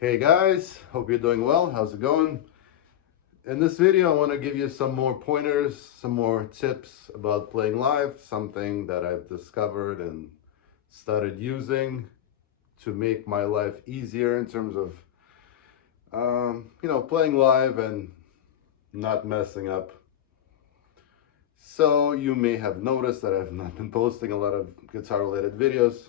Hey guys, hope you're doing well. How's it going? In this video, I want to give you some more pointers, some more tips about playing live, something that I've discovered and started using to make my life easier in terms of, playing live and not messing up. So you may have noticed that I've not been posting a lot of guitar-related videos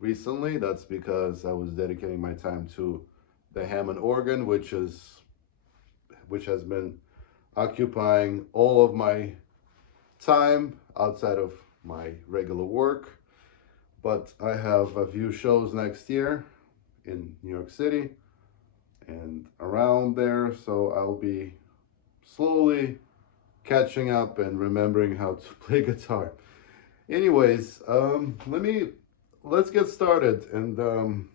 recently. That's because I was dedicating my time to the Hammond organ, which has been occupying all of my time outside of my regular work. But I have a few shows next year in New York City and around there, so I'll be slowly catching up and remembering how to play guitar. Anyways, let's get started. And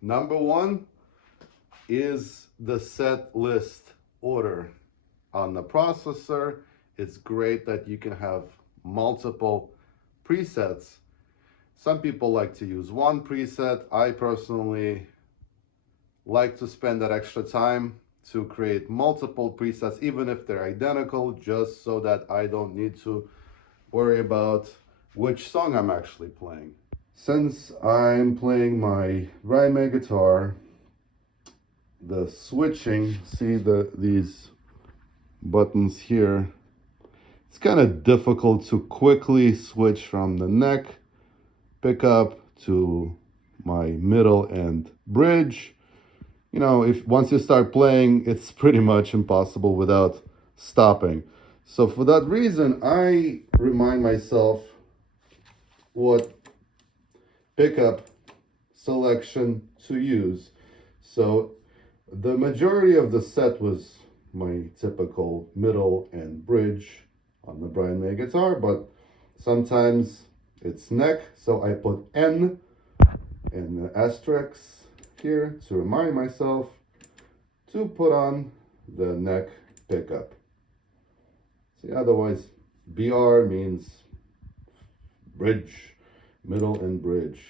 number one is the set list order. On the processor, it's great that you can have multiple presets. Some people like to use one preset. I personally like to spend that extra time to create multiple presets, even if they're identical, just so that I don't need to worry about which song I'm actually playing. Since I'm playing my Ryman guitar, the switching, see these buttons here, it's kind of difficult to quickly switch from the neck pickup to my middle and bridge. If once you start playing, it's pretty much impossible without stopping. So for that reason, I remind myself what pickup selection to use. So the majority of the set was my typical middle and bridge on the Brian May guitar, but sometimes it's neck, so I put N and the asterisk here to remind myself to put on the neck pickup. See, otherwise BR means bridge, middle and bridge.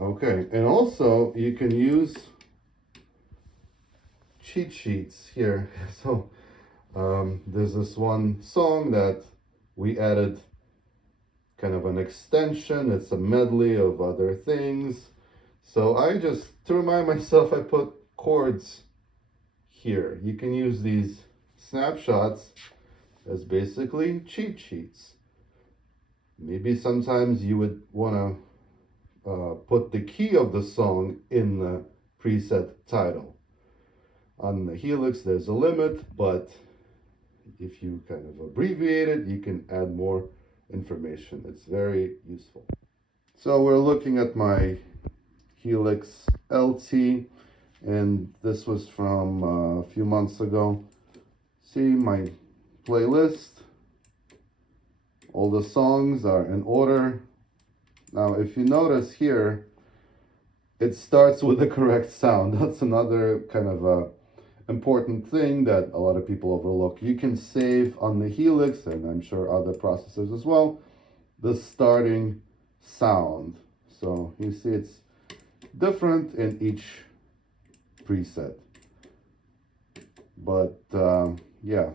Okay, and also you can use cheat sheets here. So there's this one song that we added kind of an extension. It's a medley of other things. So I just, to remind myself, I put chords here. You can use these snapshots as basically cheat sheets. Maybe sometimes you would want to put the key of the song in the preset title. On the Helix, there's a limit, but if you kind of abbreviate it, you can add more information. It's very useful. So we're looking at my Helix LT, and this was from a few months ago. See my playlist. All the songs are in order. Now, if you notice here, it starts with the correct sound. That's another kind of important thing that a lot of people overlook. You can save on the Helix, and I'm sure other processors as well, the starting sound. So you see it's different in each preset. But yeah,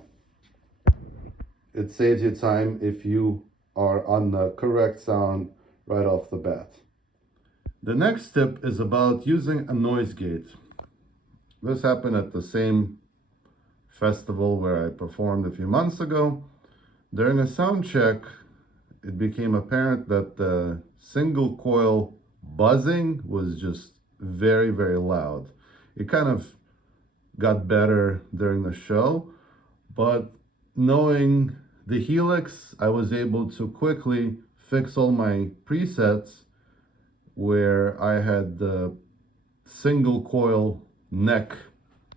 it saves you time if you are on the correct sound right off the bat. The next tip is about using a noise gate. This happened at the same festival where I performed a few months ago. During a sound check, it became apparent that the single coil buzzing was just very, very loud. It kind of got better during the show, but knowing the Helix, I was able to quickly fix all my presets where I had the single coil neck,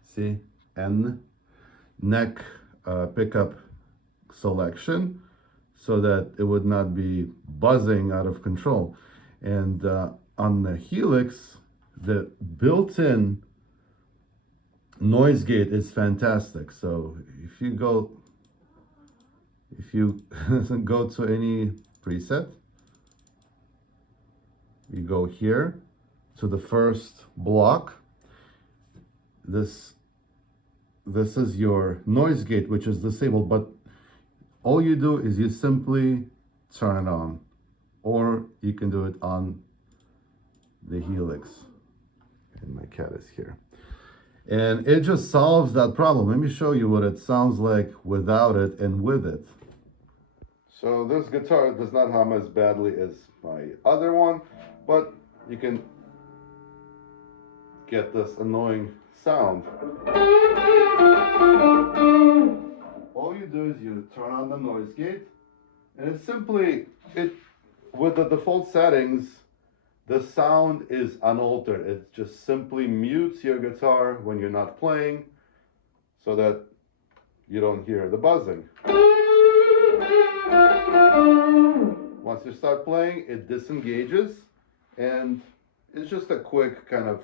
see, N, neck pickup selection, so that it would not be buzzing out of control. And on the Helix, the built-in noise gate is fantastic. So if you go to any preset, you go here to the first block. This is your noise gate, which is disabled, but all you do is you simply turn it on, or you can do it on the Helix. And my cat is here. And it just solves that problem. Let me show you what it sounds like without it and with it. So this guitar does not hum as badly as my other one, but you can get this annoying sound. All you do is you turn on the noise gate, and it's simply, with the default settings, the sound is unaltered. It just simply mutes your guitar when you're not playing so that you don't hear the buzzing. Once you start playing, it disengages, and it's just a quick kind of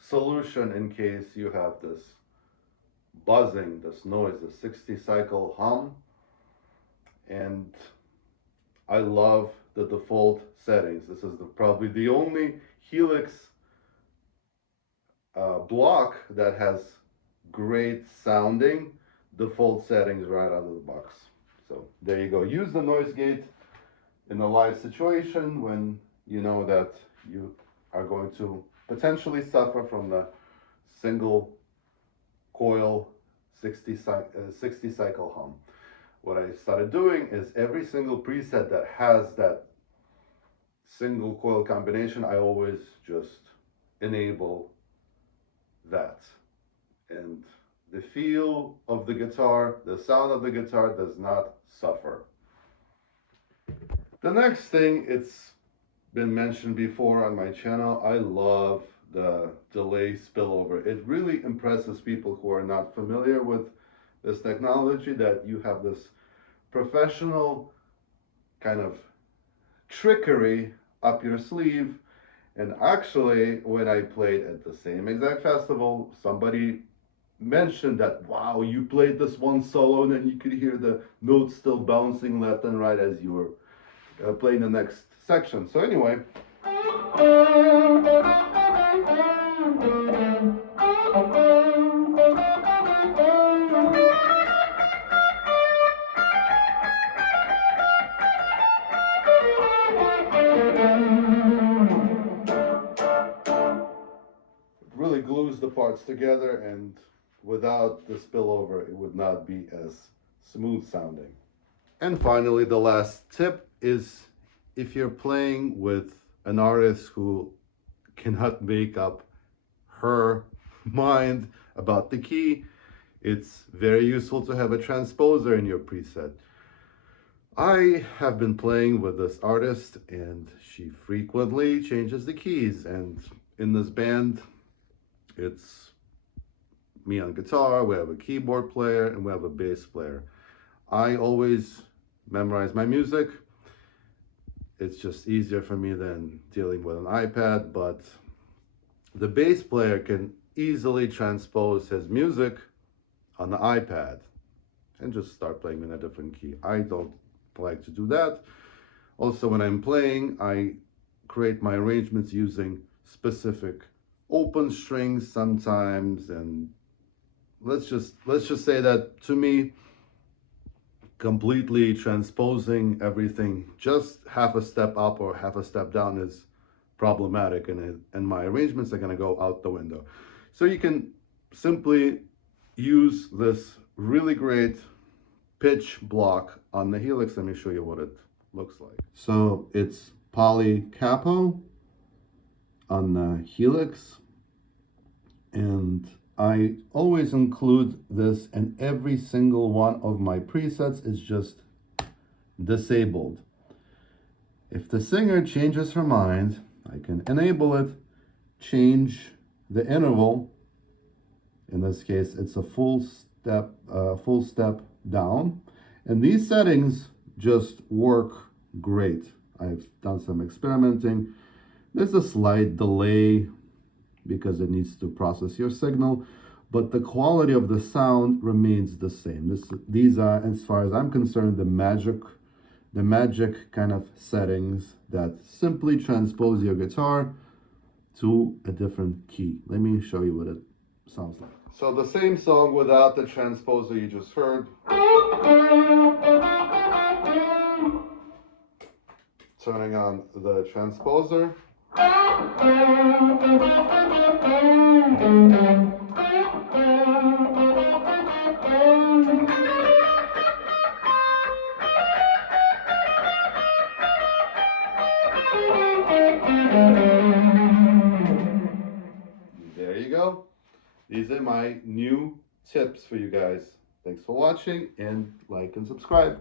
solution in case you have this buzzing, this noise, the 60 cycle hum. And I love the default settings. This is probably the only Helix block that has great sounding default settings right out of the box. So there you go. Use the noise gate in a live situation when you know that you are going to potentially suffer from the single coil 60 cycle hum. What I started doing is every single preset that has that single coil combination, I always just enable that. And the feel of the guitar, the sound of the guitar does not suffer. The next thing, it's been mentioned before on my channel, I love the delay spillover. It really impresses people who are not familiar with this technology, that you have this professional kind of trickery up your sleeve. And actually, when I played at the same exact festival, somebody mentioned that, wow, you played this one solo and then you could hear the notes still bouncing left and right as you were playing the next section. So anyway, really glues the parts together, and without the spillover it would not be as smooth sounding. And finally, the last tip is, if you're playing with an artist who cannot make up her mind about the key, it's very useful to have a transposer in your preset. I have been playing with this artist and she frequently changes the keys, and in this band it's me on guitar, we have a keyboard player, and we have a bass player. I always memorize my music. It's just easier for me than dealing with an iPad, but the bass player can easily transpose his music on the iPad and just start playing in a different key. I don't like to do that. Also, when I'm playing, I create my arrangements using specific open strings sometimes, and let's just say that to me, completely transposing everything just half a step up or half a step down is problematic, and my arrangements are going to go out the window. So you can simply use this really great pitch block on the Helix. Let me show you what it looks like. So it's poly capo on the Helix, and I always include this in every single one of my presets. Is just disabled. If the singer changes her mind, I can enable it, change the interval. In this case, it's a full step down, and these settings just work great. I've done some experimenting. There's a slight delay because it needs to process your signal, but the quality of the sound remains the same. These are, as far as I'm concerned, the the magic kind of settings that simply transpose your guitar to a different key. Let me show you what it sounds like. So the same song without the transposer you just heard. Turning on the transposer. There you go. These are my new tips for you guys. Thanks for watching, and like and subscribe.